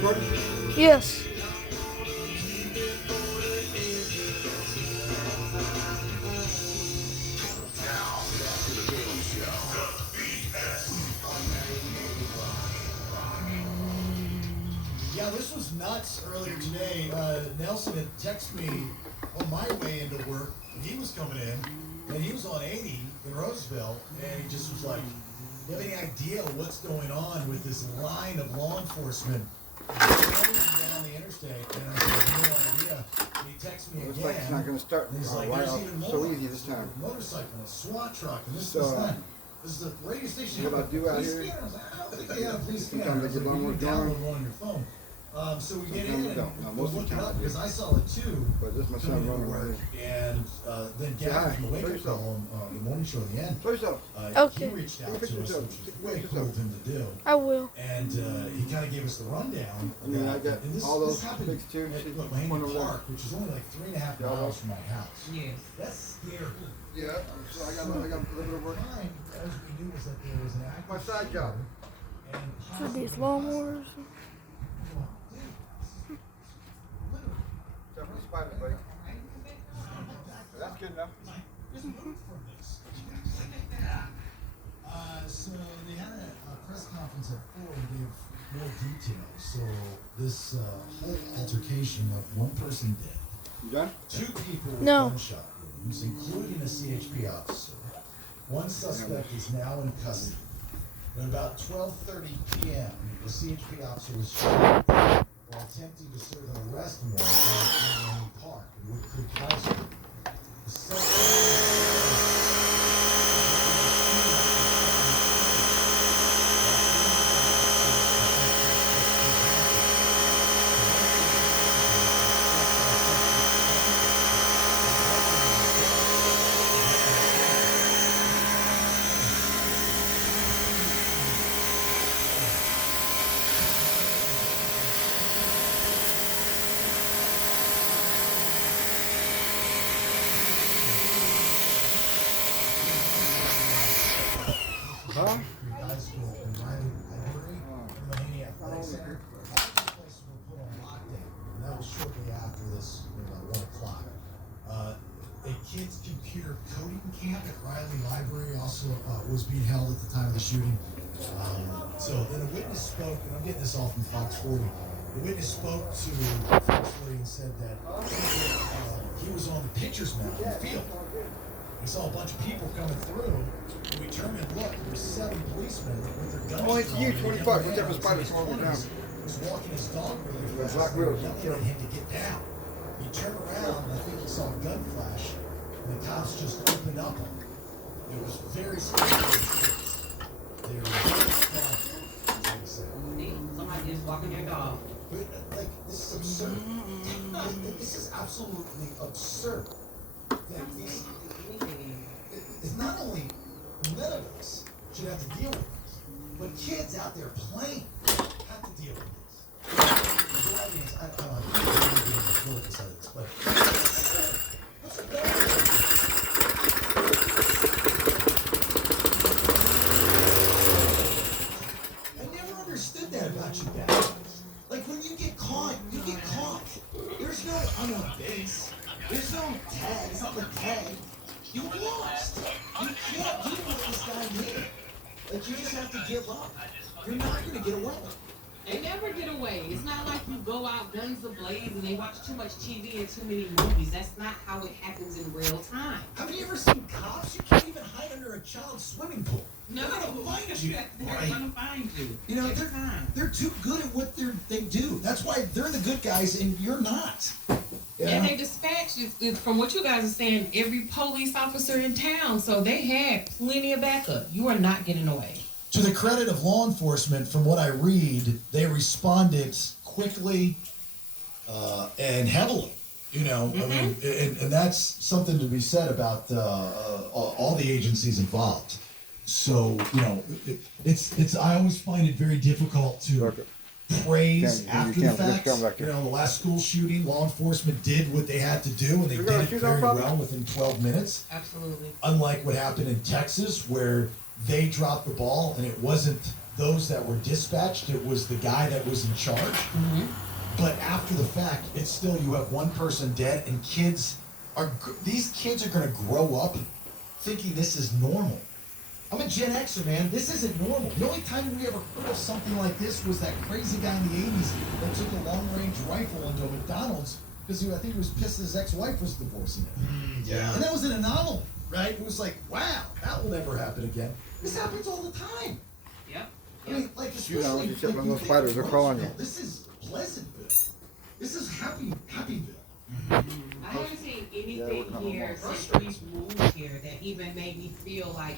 recording? Yes. Yeah, this was nuts earlier today. Nelson had texted me on my way into work, and he was coming in, and he was on 80 in Roseville, and he just was like, "Do you have any idea what's going on with this line of law enforcement going down the interstate?" And I said, "No idea." And he texted me Looks again. like it's not going to start And he's like, right "There's off even more. so easy this time. Motorcycle, a SWAT truck, and this So, is that. This is the radio station. what I do out Please here, scan. I was like, "I don't think they have a police scanner." sometimes I was they get like, "You lawnmowers can going. download one on your phone." So we get in Sometimes they don't. No, and most we'll of the look it time up they do. because I saw it too. But this is my son coming into running work, right and then Say Gavin hi. from the Show wake up yourself. call on the morning show at the end. Show yourself. Okay. He reached out Take a picture to us, of which yourself. was way cool of him to do. I will. And he kind of gave us the rundown. And then I got and this, all those this happened pics too. at See, Laney one over there. Park, which is only like 3.5 Yeah, miles from my house. Yes. That's scary. Yeah, so I got a little bit of work. Time, as we knew, was that there was an active My side job. and For these lawnmowers. Except for the spiders, buddy. That's good enough. So they had a press conference at 4 and gave more details. So this whole altercation of one person dead, You done? 2 people with No. gunshot wounds, including a CHP officer. One suspect is now in custody. At about 12:30 p.m., the CHP officer was shot while attempting to serve an arrest warrant in Laney Park in Wood Creek High School. The Huh? High School and Riley Library in the Laney Athletic Center. All these places were put on lockdown, and that was shortly after this, about 1 o'clock. A kids' computer coding camp at Riley Library also was being held at the time of the shooting. So then a witness spoke, and I'm getting this all from Fox 40. The witness spoke to Fox 40 and said that he was on the pitcher's mound in the field. We saw a bunch of people coming through, and we turned and looked. There were 7 policemen with their guns. Oh, it's you, drawn. 25, The young whichever man spider's was in falling his down. 20s, was walking his dog really The fast. black They were wheels, yelling kill at him to get down. He turned around, and I think he saw a gun flash, and the cops just opened up on him. It was very scary. They were very strong, as they say. Somebody just walking their dog. But, like, this is absurd. This is absolutely absurd. That these, it's not only none of us should have to deal with this, but kids out there playing have to deal with this. The audience, I don't know, I'm not getting the political side of this, but what's the I never understood that about you guys. Like when you get caught, you get caught. There's no I'm on base. There's no tag. It's not the tag. You lost. You can't do what this guy did. Like you just have to give up. You're not gonna get away. They never get away. It's not like you go out guns ablaze and they watch too much TV and too many movies. That's not how it happens in real time. Have you ever seen cops? You can't even hide under a child's swimming pool. No, They're gonna find you. They're Right? gonna find you. You know, Every time. they're too good at what they do. That's why they're the good guys and you're not. And they dispatched, from what you guys are saying, every police officer in town. So they had plenty of backup. You are not getting away. To the credit of law enforcement, from what I read, they responded quickly and heavily. You know, I mean, and that's something to be said about all the agencies involved. So, you know, it's. I always find it very difficult to praise after the fact. You know, the last school shooting, law enforcement did what they had to do, and they did it very well within 12 minutes. Absolutely. Unlike what happened in Texas, where they dropped the ball and it wasn't those that were dispatched, it was the guy that was in charge. Mm-hmm. But after the fact, it's still, you have one person dead, and these kids are going to grow up thinking this is normal. I'm a Gen Xer, man. This isn't normal. The only time we ever heard of something like this was that crazy guy in the 80s that took a long-range rifle into a McDonald's because I think he was pissed his ex-wife was divorcing him. Yeah. And that was an anomaly, right? It was like, wow, that will never happen again. This happens all the time. Yep. I mean, like, You know, especially you sit like, when you those think spiders are crawling you. Roseville, this is Pleasantville. This is Happyville. I haven't seen anything we're coming here along. since we've moved here that even made me feel like